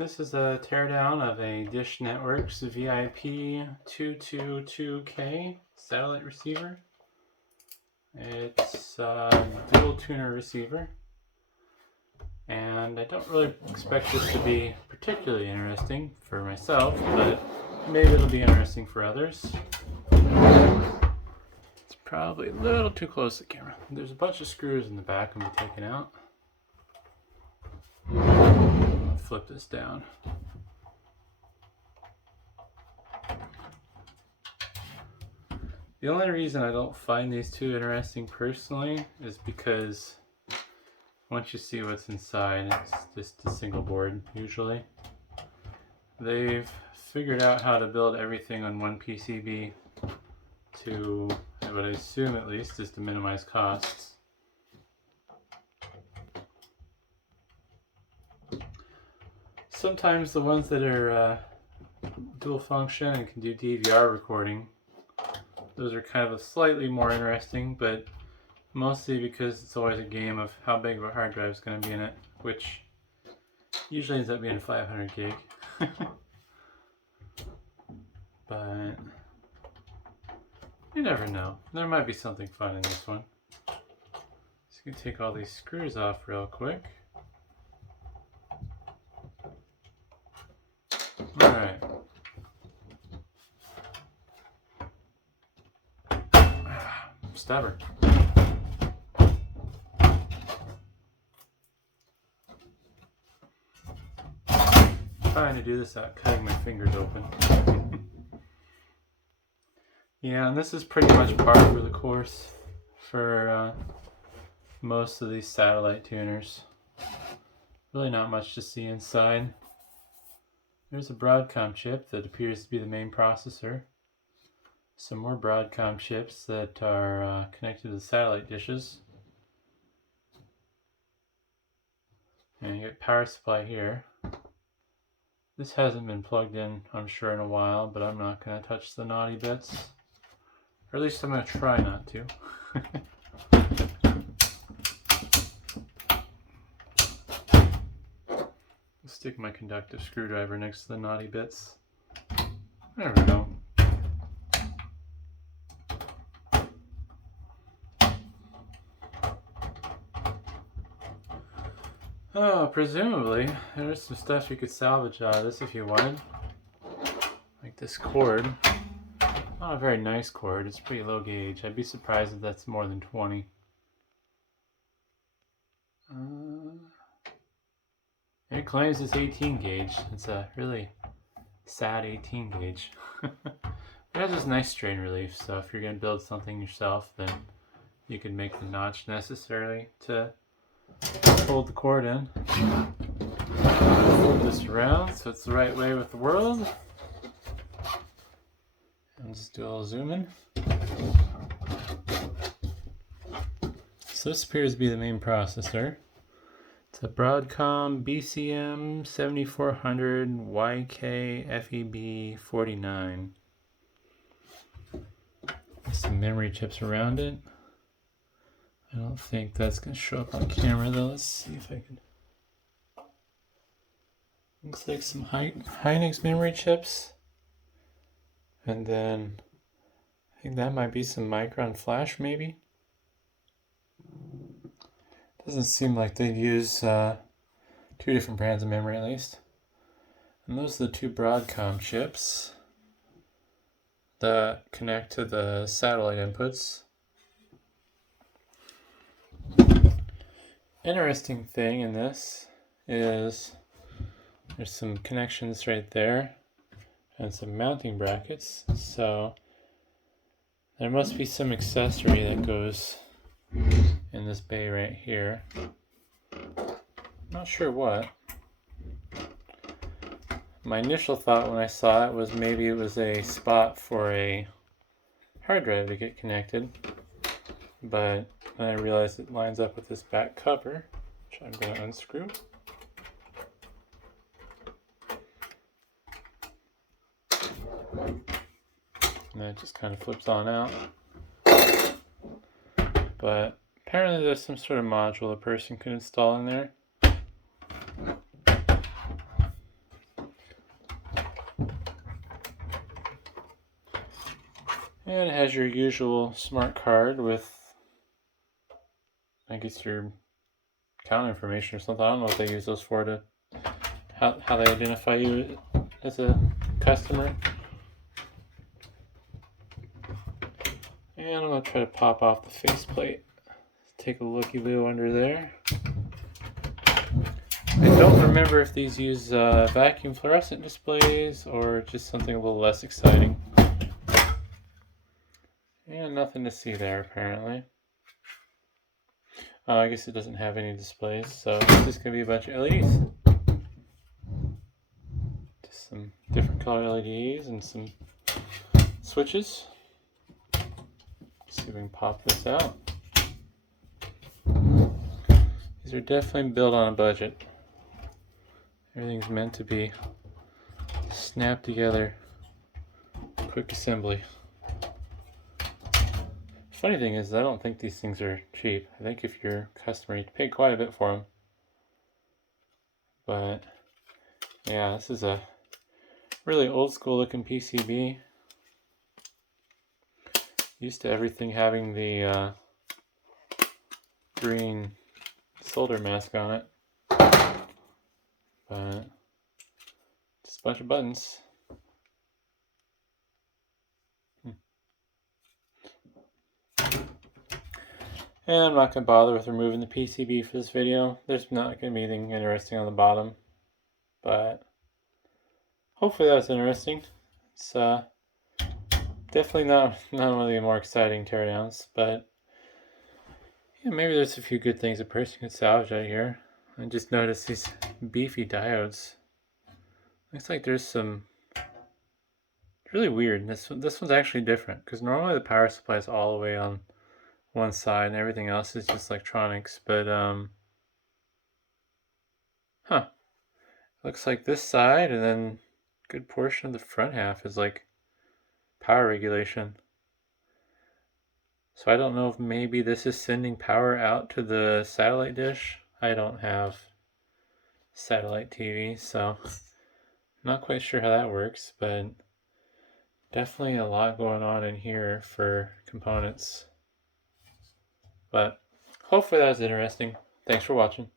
This is a teardown of a Dish Networks ViP222k satellite receiver. It's a dual tuner receiver, and I don't really expect this to be particularly interesting for myself, but maybe it'll be interesting for others. It's probably a little too close to the camera. There's a bunch of screws in the back I'm going to be taking out. I'll flip this down. The only reason I don't find these two interesting personally is because once you see what's inside, it's just a single board usually. They've figured out how to build everything on one PCB to, I would assume at least, is to minimize costs. Sometimes the ones that are dual function and can do DVR recording, those are kind of slightly more interesting, but mostly because it's always a game of how big of a hard drive is going to be in it, which usually ends up being 500 gig. But you never know. There might be something fun in this one. So you can take all these screws off real quick. Alright. Stubborn. Trying to do this without cutting my fingers open. Yeah, and this is pretty much par for the course for most of these satellite tuners. Really not much to see inside. There's a Broadcom chip that appears to be the main processor. Some more Broadcom chips that are connected to the satellite dishes. And you get power supply here. This hasn't been plugged in, I'm sure, in a while, but I'm not going to touch the naughty bits. Or at least I'm going to try not to. Stick my conductive screwdriver next to the naughty bits. There we go. Oh, presumably there's some stuff you could salvage out of this if you wanted. Like this cord. Not a very nice cord, it's pretty low gauge. I'd be surprised if that's more than 20. It claims it's 18 gauge. It's a really sad 18 gauge. It has this nice strain relief, so if you're going to build something yourself, then you can make the notch necessary to hold the cord in. Flip this around so it's the right way with the world. And just do a little zoom in. So this appears to be the main processor. It's a Broadcom BCM 7400 YK FEB49. Some memory chips around it. I don't think that's going to show up on camera though. Let's see if I can. Looks like some Hynix memory chips. And then I think that might be some Micron flash maybe. Doesn't seem like they'd use two different brands of memory at least. And those are the two Broadcom chips that connect to the satellite inputs. Interesting thing in this is there's some connections right there and some mounting brackets, so there must be some accessory that goes in this bay right here. Not sure what. My initial thought when I saw it was maybe it was a spot for a hard drive to get connected, but then I realized it lines up with this back cover, which I'm going to unscrew. And that just kind of flips on out. But apparently there's some sort of module a person could install in there. And it has your usual smart card with, I guess, your account information or something. I don't know what they use those for, to how they identify you as a customer. And I'm going to try to pop off the faceplate. Take a looky-loo under there. I don't remember if these use vacuum fluorescent displays or just something a little less exciting. And nothing to see there, apparently. I guess it doesn't have any displays, so it's just going to be a bunch of LEDs. Just some different color LEDs and some switches. See if we can pop this out. These are definitely built on a budget. Everything's meant to be snapped together. Quick assembly. Funny thing is, I don't think these things are cheap. I think if you're a customer, you pay quite a bit for them. But yeah, this is a really old school looking PCB. Used to everything having the green solder mask on it. But just a bunch of buttons. And I'm not going to bother with removing the PCB for this video. There's not going to be anything interesting on the bottom. But hopefully that was interesting. It's definitely not one of the more exciting teardowns. But yeah, maybe there's a few good things a person could salvage out here. I just noticed these beefy diodes. Looks like there's some... It's really weird. This one's actually different, because normally the power supply is all the way on one side and everything else is just electronics, but looks like this side and then a good portion of the front half is like power regulation. So I don't know if maybe this is sending power out to the satellite dish. I don't have satellite TV, so I'm not quite sure how that works, but definitely a lot going on in here for components. But hopefully that was interesting. Thanks for watching.